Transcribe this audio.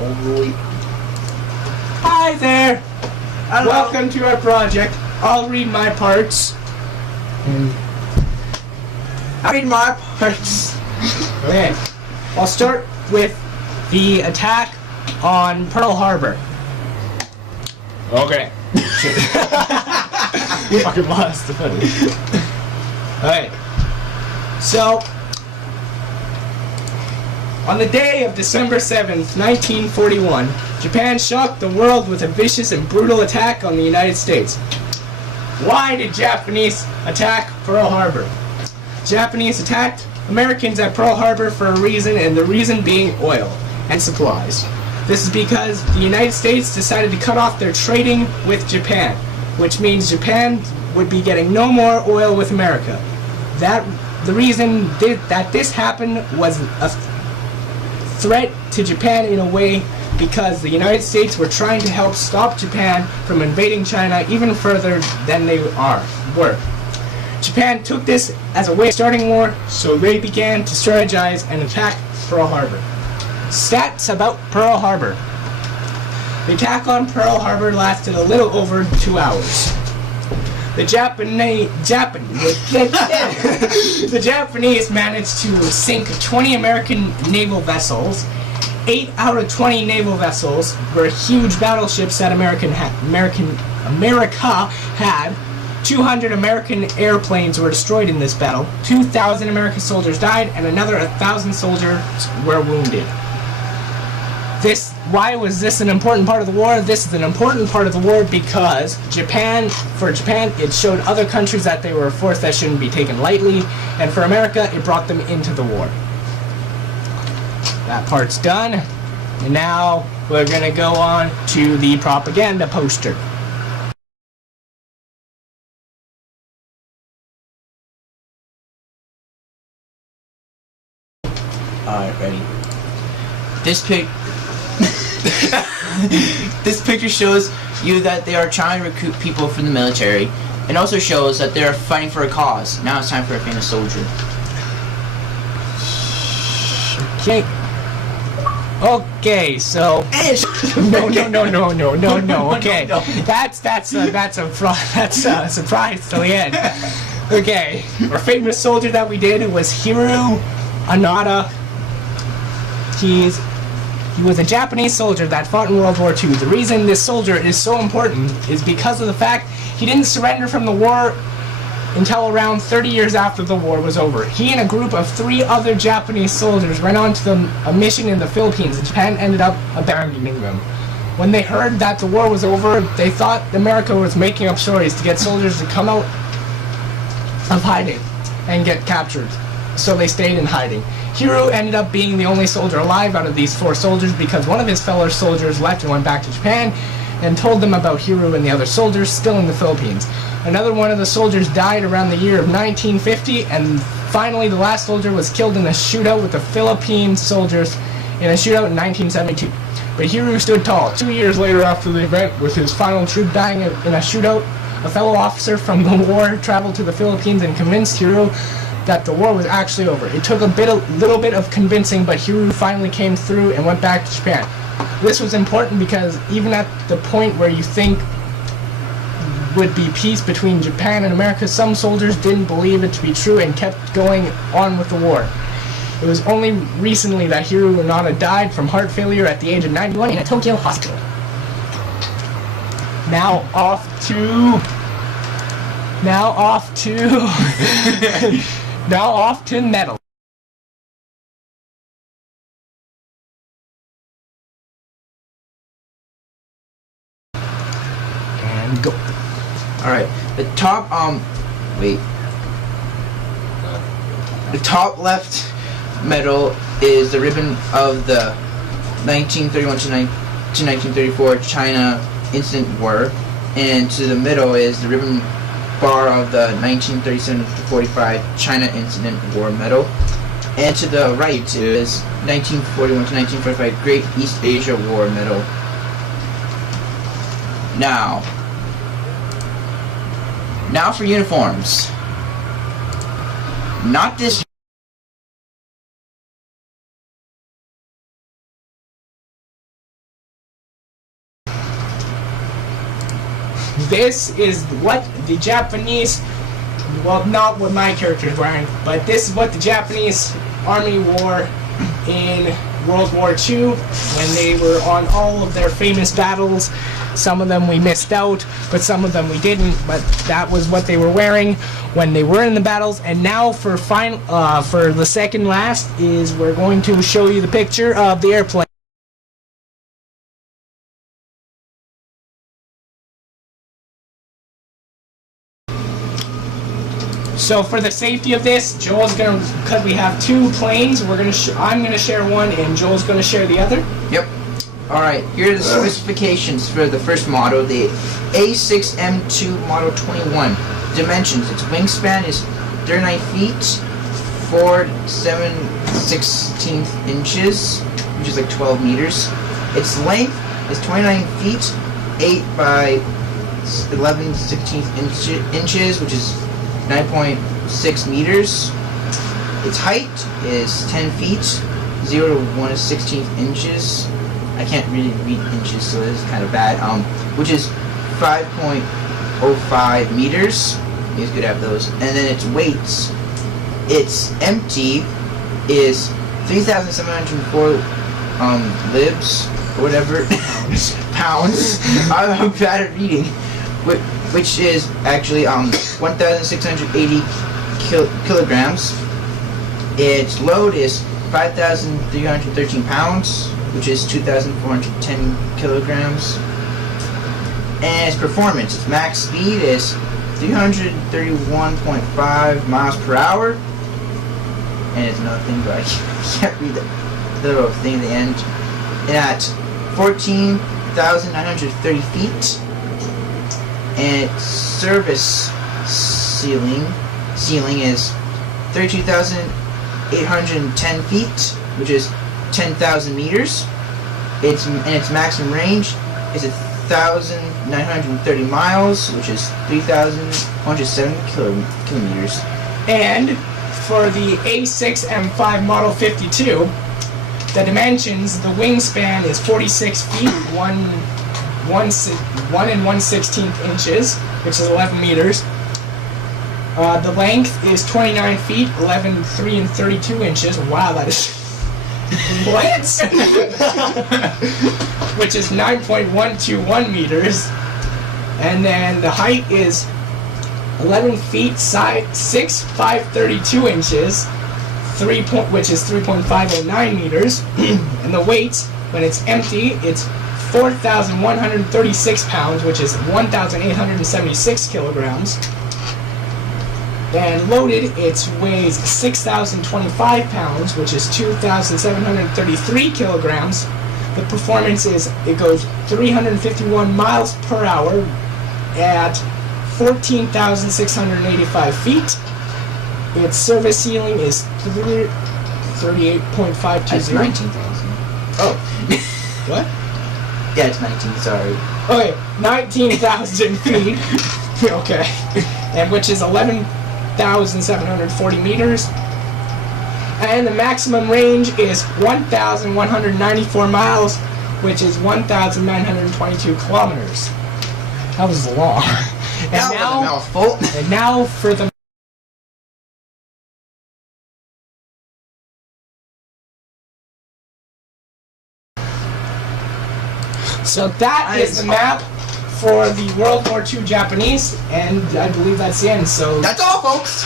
Overly. Hi there! Hello. Welcome to our project. I'll read my parts. I read my parts. Okay. I'll start with the attack on Pearl Harbor. Okay. Fucking lost the footage. Alright. So, on the day of December 7th, 1941, Japan shocked the world with a vicious and brutal attack on the United States. Why did Japanese attack Pearl Harbor? Japanese attacked Americans at Pearl Harbor for a reason, and the reason being oil and supplies. This is because the United States decided to cut off their trading with Japan, which means Japan would be getting no more oil with America. The reason that this happened was a threat to Japan in a way, because the United States were trying to help stop Japan from invading China even further than they were. Japan took this as a way of starting war, so they began to strategize and attack Pearl Harbor. Stats about Pearl Harbor. The attack on Pearl Harbor lasted a little over 2 hours. The Japanese managed to sink 20 American naval vessels. 8 out of 20 naval vessels were huge battleships that America had. 200 American airplanes were destroyed in this battle. 2,000 American soldiers died, and another 1,000 soldiers were wounded. Why was this an important part of the war? This is an important part of the war because for Japan, it showed other countries that they were a force that shouldn't be taken lightly, and for America, it brought them into the war. That part's done, and now we're going to go on to the propaganda poster. Alright, ready. This picture shows you that they are trying to recruit people for the military, and also shows that they are fighting for a cause. Now it's time for a famous soldier. Okay. Okay, so no. Okay, that's a surprise till the end. Okay, our famous soldier that we did was Hiroo Onoda. He was a Japanese soldier that fought in World War II. The reason this soldier is so important is because of the fact he didn't surrender from the war until around 30 years after the war was over. He and a group of 3 other Japanese soldiers went on to a mission in the Philippines, and Japan ended up abandoning them. When they heard that the war was over, they thought America was making up stories to get soldiers to come out of hiding and get captured. So they stayed in hiding. Hiroo ended up being the only soldier alive out of these 4 soldiers because one of his fellow soldiers left and went back to Japan and told them about Hiroo and the other soldiers still in the Philippines. Another one of the soldiers died around the year of 1950, and finally the last soldier was killed in a shootout with the Philippine soldiers in a shootout in 1972. But Hiroo stood tall. 2 years later after the event, with his final troop dying in a shootout, a fellow officer from the war traveled to the Philippines and convinced Hiroo that the war was actually over. It took a little bit of convincing, but Hiroo finally came through and went back to Japan. This was important because even at the point where you think would be peace between Japan and America, some soldiers didn't believe it to be true and kept going on with the war. It was only recently that Hiroo Onoda died from heart failure at the age of 91 in a Tokyo hospital. Now off to metal. And go. Alright, the top left medal is the ribbon of the 1931 to 1934 China Incident War, and to the middle is the ribbon bar of the 1937 to 45 China Incident War Medal, and to the right is 1941 to 1945 Great East Asia War Medal. Now for uniforms. Not this this is what the Japanese, well, not what my character is wearing, but this is what the Japanese army wore in World War II when they were on all of their famous battles. Some of them we missed out, but some of them we didn't, but that was what they were wearing when they were in the battles. And now for the second last is we're going to show you the picture of the airplane. So for the safety of this, Joel's gonna, because we have two planes, I'm gonna share one and Joel's gonna share the other. Yep. Alright, here are the specifications for the first model, the A6M2 Model 21. Dimensions, its wingspan is 39 feet, 4/7/16 inches, which is like 12 meters. Its length is 29 feet, 8/11/16 inches, which is 9.6 meters. Its height is 10 feet, 0 to 1/16 inches. I can't really read inches, so this is kind of bad. Which is 5.05 meters. It's good to have those. And then its weights. Its empty is 3,704 libs or whatever. Pounds. I'm bad at reading. Which is actually 1,680 kilograms. Its load is 5,313 pounds, which is 2,410 kilograms. And its performance, its max speed is 331.5 miles per hour. And it's another thing, but I can't read the little thing at the end. And at 14,930 feet. And its service ceiling is 32,810 feet, which is 10,000 meters. Its maximum range is 1,930 miles, which is 3,107 kilometers. And for the A6M5 Model 52, the dimensions, the wingspan is 46 feet, 1/116 inches, which is 11 meters. The length is 29 feet, 11/332 inches. Wow, that is... what? Which is 9.121 meters. And then the height is 11 feet, 6/532 inches, which is 3.509 meters. And the weight, when it's empty, it's 4,136 pounds, which is 1,876 kilograms. And loaded, it weighs 6,025 pounds, which is 2,733 kilograms. The performance is, it goes 351 miles per hour at 14,685 feet. Its service ceiling is 38.520. That's 19,000. Oh. What? Yeah, it's 19, sorry. Okay, 19,000 feet. Okay. And which is 11,740 meters. And the maximum range is 1,194 miles, which is 1,922 kilometers. That was long. And that was a mouthful. And now for the... So that is the map for the World War II Japanese, and I believe that's the end. So that's all, folks.